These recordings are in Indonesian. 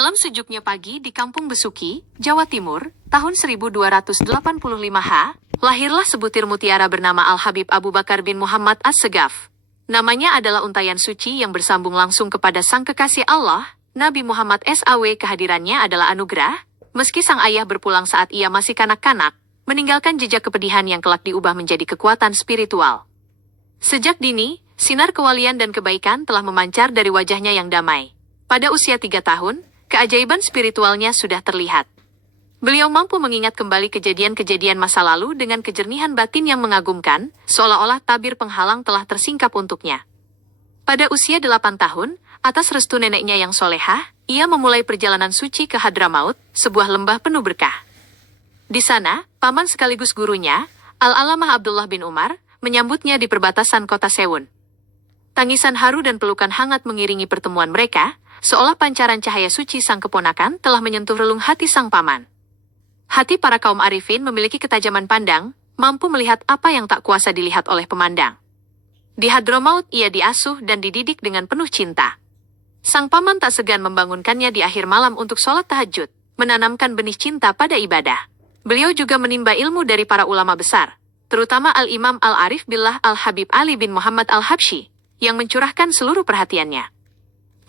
Dalam sejuknya pagi di Kampung Besuki, Jawa Timur, tahun 1285 lahirlah sebutir mutiara bernama Al-Habib Abu Bakar bin Muhammad As-Segaf. Namanya adalah untayan suci yang bersambung langsung kepada sang kekasih Allah, Nabi Muhammad SAW. Kehadirannya adalah anugerah, meski sang ayah berpulang saat ia masih kanak-kanak, meninggalkan jejak kepedihan yang kelak diubah menjadi kekuatan spiritual. Sejak dini, sinar kewalian dan kebaikan telah memancar dari wajahnya yang damai. Pada usia 3 tahun, keajaiban spiritualnya sudah terlihat. Beliau mampu mengingat kembali kejadian-kejadian masa lalu dengan kejernihan batin yang mengagumkan, seolah-olah tabir penghalang telah tersingkap untuknya. Pada usia 8 tahun, atas restu neneknya yang solehah, ia memulai perjalanan suci ke Hadramaut, sebuah lembah penuh berkah. Di sana, paman sekaligus gurunya, Al-Alamah Abdullah bin Umar, menyambutnya di perbatasan kota Sewun. Tangisan haru dan pelukan hangat mengiringi pertemuan mereka, seolah pancaran cahaya suci sang keponakan telah menyentuh relung hati sang paman. Hati para kaum arifin memiliki ketajaman pandang, mampu melihat apa yang tak kuasa dilihat oleh pemandang. Di Hadramaut ia diasuh dan dididik dengan penuh cinta. Sang paman tak segan membangunkannya di akhir malam untuk sholat tahajud, menanamkan benih cinta pada ibadah. Beliau juga menimba ilmu dari para ulama besar, terutama Al-Imam Al-Arif Billah Al-Habib Ali bin Muhammad Al-Habsyi, yang mencurahkan seluruh perhatiannya.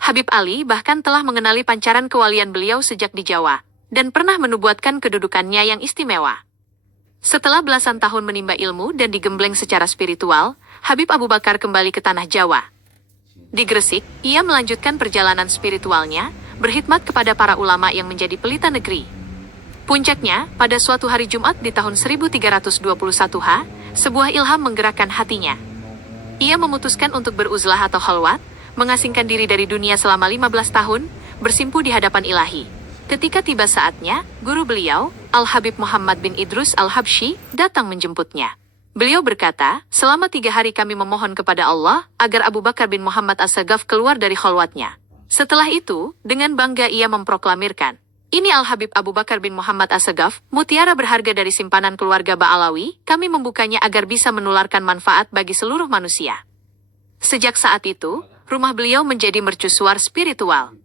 Habib Ali bahkan telah mengenali pancaran kewalian beliau sejak di Jawa, dan pernah menubuatkan kedudukannya yang istimewa. Setelah belasan tahun menimba ilmu dan digembleng secara spiritual, Habib Abu Bakar kembali ke tanah Jawa. Di Gresik, ia melanjutkan perjalanan spiritualnya, berkhidmat kepada para ulama yang menjadi pelita negeri. Puncaknya, pada suatu hari Jumat di tahun 1321 sebuah ilham menggerakkan hatinya. Ia memutuskan untuk beruzlah atau khalwat, mengasingkan diri dari dunia selama 15 tahun, bersimpu di hadapan ilahi. Ketika tiba saatnya, guru beliau, Al-Habib Muhammad bin Idrus Al-Habsyi, datang menjemputnya. Beliau berkata, selama 3 hari kami memohon kepada Allah, agar Abu Bakar bin Muhammad As-Segaf keluar dari khalwatnya. Setelah itu, dengan bangga ia memproklamirkan, ini Al-Habib Abu Bakar bin Muhammad As-Segaf, mutiara berharga dari simpanan keluarga Ba'alawi, kami membukanya agar bisa menularkan manfaat bagi seluruh manusia. Sejak saat itu, rumah beliau menjadi mercusuar spiritual.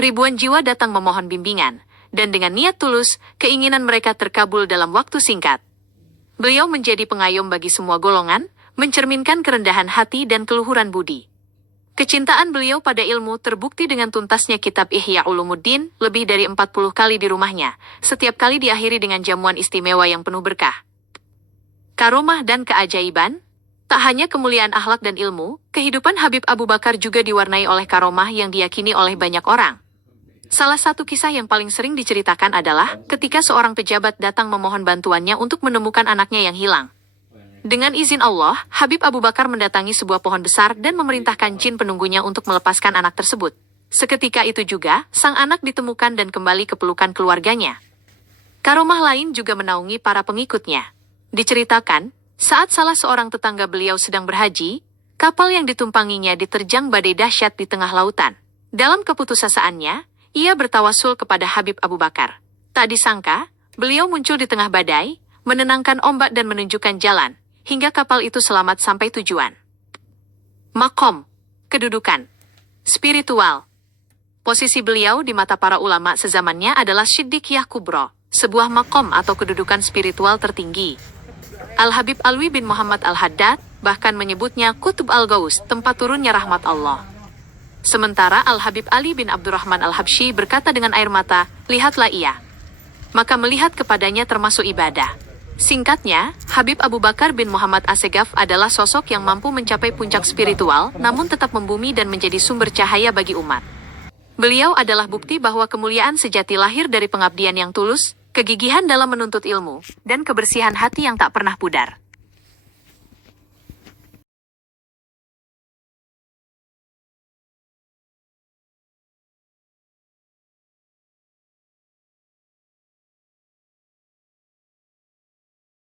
Ribuan jiwa datang memohon bimbingan, dan dengan niat tulus, keinginan mereka terkabul dalam waktu singkat. Beliau menjadi pengayom bagi semua golongan, mencerminkan kerendahan hati dan keluhuran budi. Kecintaan beliau pada ilmu terbukti dengan tuntasnya kitab Ihya Ulumuddin, lebih dari 40 kali di rumahnya, setiap kali diakhiri dengan jamuan istimewa yang penuh berkah. Karomah dan keajaiban. Tak hanya kemuliaan akhlak dan ilmu, kehidupan Habib Abu Bakar juga diwarnai oleh karomah yang diyakini oleh banyak orang. Salah satu kisah yang paling sering diceritakan adalah ketika seorang pejabat datang memohon bantuannya untuk menemukan anaknya yang hilang. Dengan izin Allah, Habib Abu Bakar mendatangi sebuah pohon besar dan memerintahkan jin penunggunya untuk melepaskan anak tersebut. Seketika itu juga, sang anak ditemukan dan kembali ke pelukan keluarganya. Karomah lain juga menaungi para pengikutnya. Diceritakan, saat salah seorang tetangga beliau sedang berhaji, kapal yang ditumpanginya diterjang badai dahsyat di tengah lautan. Dalam keputusasaannya, ia bertawasul kepada Habib Abu Bakar. Tak disangka, beliau muncul di tengah badai, menenangkan ombak dan menunjukkan jalan, hingga kapal itu selamat sampai tujuan. Makom, kedudukan, spiritual. Posisi beliau di mata para ulama sezamannya adalah Siddiqiyah Kubro, sebuah makom atau kedudukan spiritual tertinggi. Al-Habib Alwi bin Muhammad Al-Haddad bahkan menyebutnya Qutb Al-Gaus, tempat turunnya rahmat Allah. Sementara Al-Habib Ali bin Abdurrahman Al-Habsyi berkata dengan air mata, lihatlah ia. Maka melihat kepadanya termasuk ibadah. Singkatnya, Habib Abu Bakar bin Muhammad As-Segaf adalah sosok yang mampu mencapai puncak spiritual, namun tetap membumi dan menjadi sumber cahaya bagi umat. Beliau adalah bukti bahwa kemuliaan sejati lahir dari pengabdian yang tulus, kegigihan dalam menuntut ilmu, dan kebersihan hati yang tak pernah pudar.